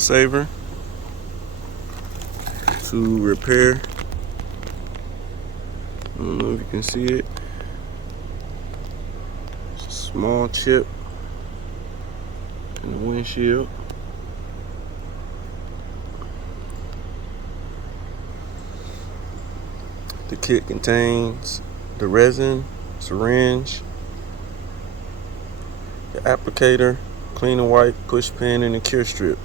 saver to repair. I don't know if you can see it. It's a small chip in the windshield. The kit contains the resin, syringe, the applicator, clean and wipe, push pin, and the cure strip.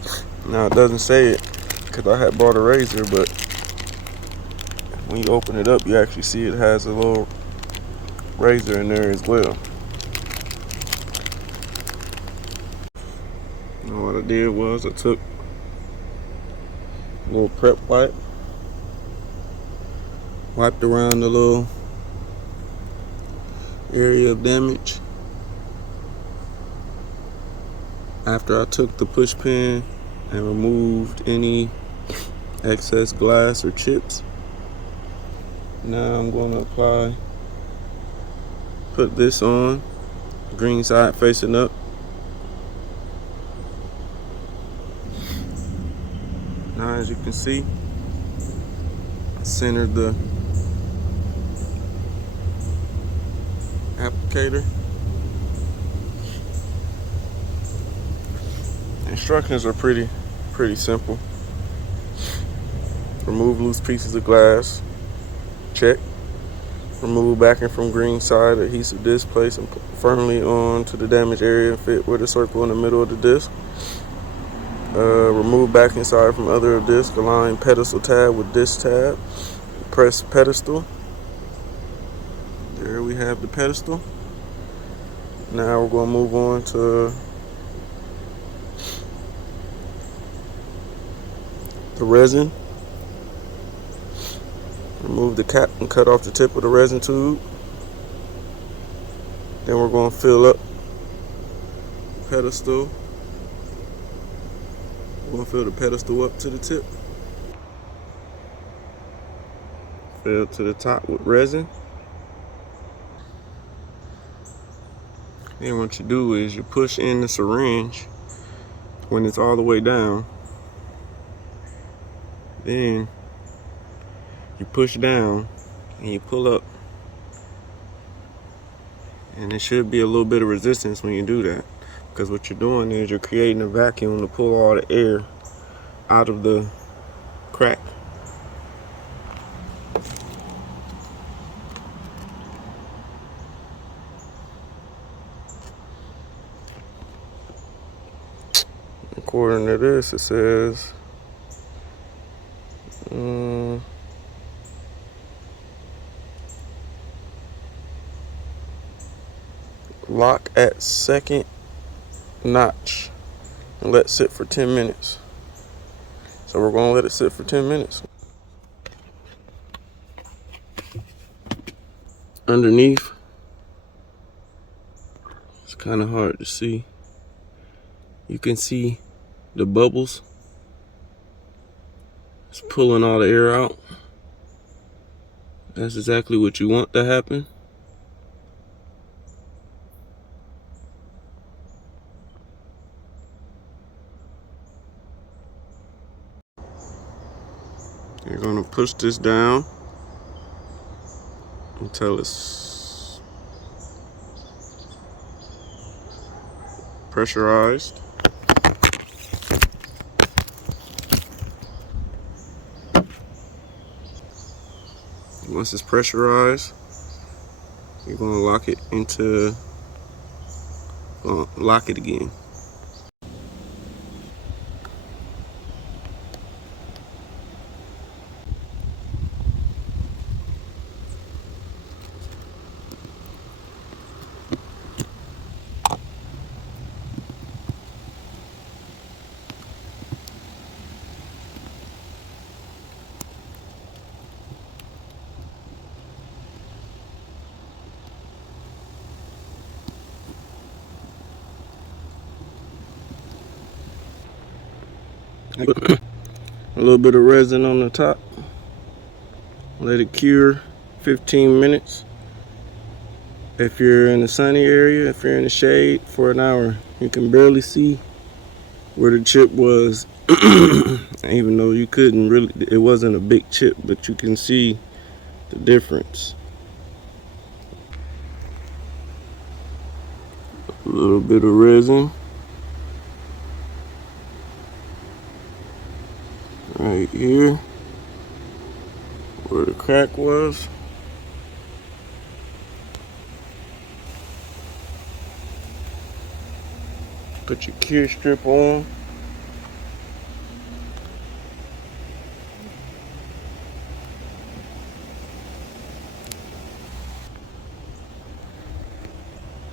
Now it doesn't say it because I had bought a razor, but when you open it up, you actually see it has a little razor in there as well. And what I did was I took a little prep wipe, wiped around the little area of damage. After I took the push pin and removed any excess glass or chips, now I'm going to put this on, green side facing up. Now as you can see, I centered the applicator. Instructions are pretty simple. Remove loose pieces of glass. Check. Remove backing from green side adhesive disc. Place and firmly onto the damaged area. Fit with a circle in the middle of the disc. Remove backing side from other disc. Align pedestal tab with disc tab. Press pedestal. There we have the pedestal. Now we're going to move on to the resin. Remove the cap and cut off the tip of the resin tube. Then we're going to fill up the pedestal. We're going to fill the pedestal up to the tip. Fill to the top with resin. Then what you do is you push in the syringe when it's all the way down. Then you push down and you pull up. And there should be a little bit of resistance when you do that, because what you're doing is you're creating a vacuum to pull all the air out of the crack. According to this, it says lock at second notch and let sit for 10 minutes. So we're going to let it sit for 10 minutes. Underneath, it's kind of hard to see. You can see the bubbles. It's pulling all the air out. That's exactly what you want to happen. You're going to push this down until it's pressurized. Once it's pressurized, you're going to lock it again. A little bit of resin on the top. Let it cure 15 minutes. If you're in the sunny area, if you're in the shade, for an hour. You can barely see where the chip was. Even though you couldn't really, it wasn't a big chip, but you can see the difference. A little bit of resin right here where the crack was. Put your cure strip on.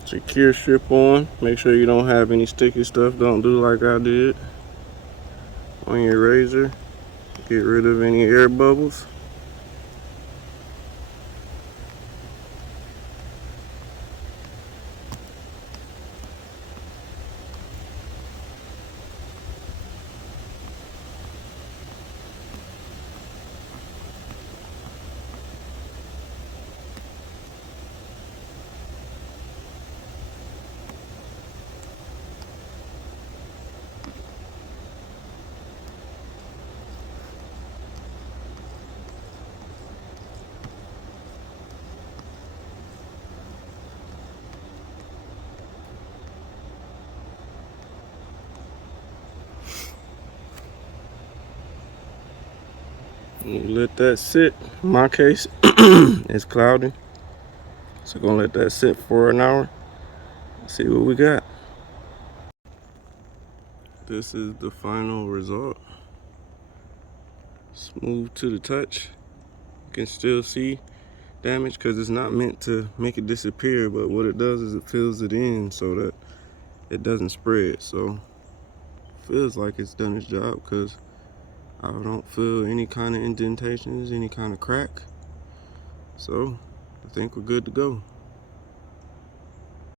Put your cure strip on. Make sure you don't have any sticky stuff. Don't do like I did on your razor. Get rid of any air bubbles. You let that sit. In my case, it's cloudy, so gonna let that sit for an hour. See what we got. This is the final result. Smooth to the touch. You can still see damage because it's not meant to make it disappear, but what it does is it fills it in so that it doesn't spread. So feels like it's done its job because I don't feel any kind of indentations, any kind of crack. So I think we're good to go.